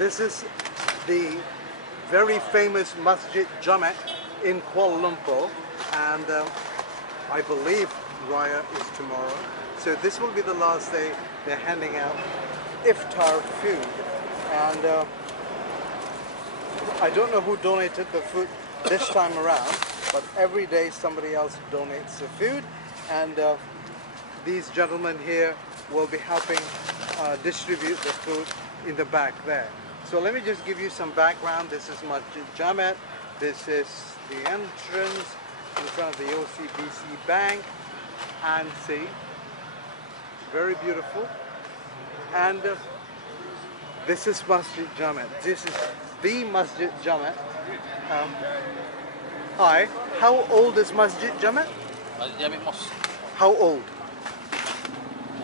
This is the very famous Masjid Jamek in Kuala Lumpur, and I believe Raya is tomorrow. So this will be the last day they're handing out Iftar food, and I don't know who donated the food this time around, but every day somebody else donates the food, and these gentlemen here will be helping distribute the food in the back there. So let me just give you some background. This is Masjid Jamek. This is the entrance in front of the OCBC Bank, and see, very beautiful. And this is Masjid Jamek. This is the Masjid Jamek. Hi, how old is Masjid Jamek? Masjid Jamek Mosque. How old?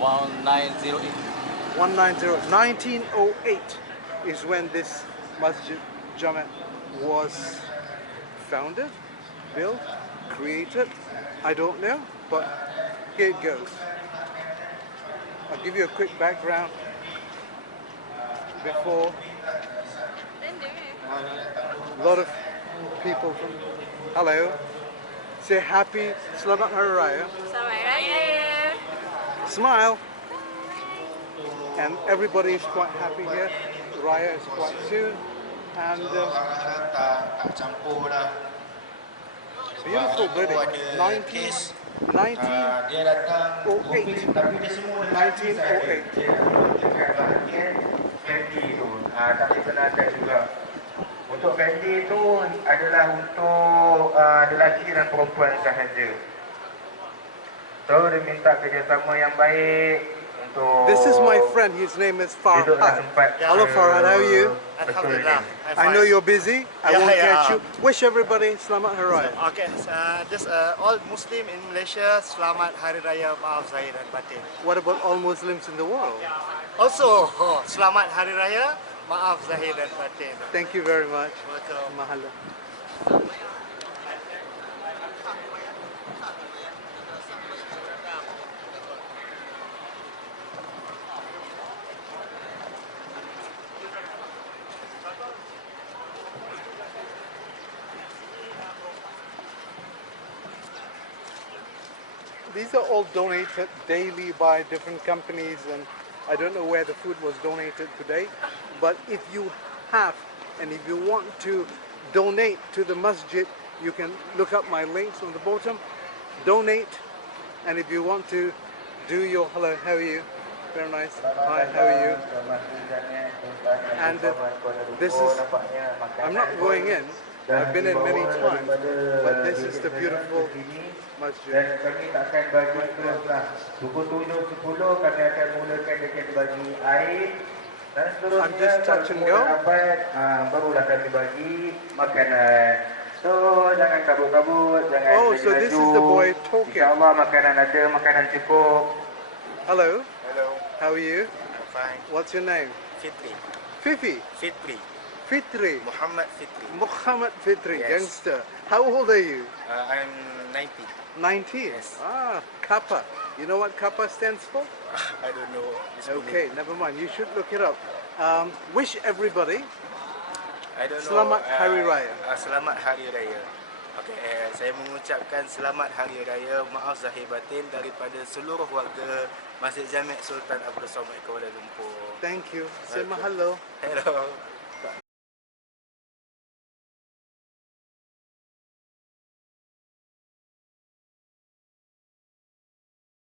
1908. 1908 is when this Masjid Jamek was founded, built, created. I don't know, but here it goes. I'll give you a quick background before. A lot of people from, hello, say happy Selamat Hari Raya. Selamat Raya. Smile. And everybody is quite happy here. Raya is quite soon, and beautiful building. 1908. Untuk family itu adalah untuk lelaki dan perempuan sahaja. So dia minta kerjasama yang baik untuk. This is my friend. His name is Farhad. Hello Farhad, how are you? Alhamdulillah. I know you're busy. I won't catch you. Wish everybody Selamat Hari Raya. Okay, just all Muslim in Malaysia, Selamat Hari Raya, maaf zahir dan batin. What about all Muslims in the world? Also, Selamat Hari Raya, maaf zahir dan batin. Thank you very much. Welcome. Mahalo. These are all donated daily by different companies, and I don't know where the food was donated today. But if you have, and if you want to donate to the masjid, you can look up my links on the bottom. Donate, and if you want to do your, hello, how are you? Very nice. Hi, how are you? And this is, I'm not going in. I've been in many times, but this is the beautiful masjid. Dan kami takkan bagi terus lah. Pukul 7.10 kami akan mulakan dengan bagi air. Dan seterusnya I'm just touch and go. Barulah kami bagi makanan. So jangan kabut-kabut, jangan Oh, so this is the boy talking. InsyaAllah makanan ada, makanan cukup. Hello. Hello, How are you? I'm fine. What's your name? Fitri. Fifi. Fitri. Fitri. Muhammad Fitri. Muhammad Fitri, Yes. youngster. How old are you? I'm 90. 19. Yes. Ah, Kappa. You know what Kappa stands for? I don't know. Okay, never mind. You should look it up. Wish everybody I don't know. Selamat Hari Raya. Selamat Hari Raya. Okay, saya mengucapkan Selamat Hari Raya, maaf zahir batin daripada seluruh warga Masjid Jamek Sultan Abdul Somad Kuala Lumpur. Thank you. Say Welcome. mahalo. Hello.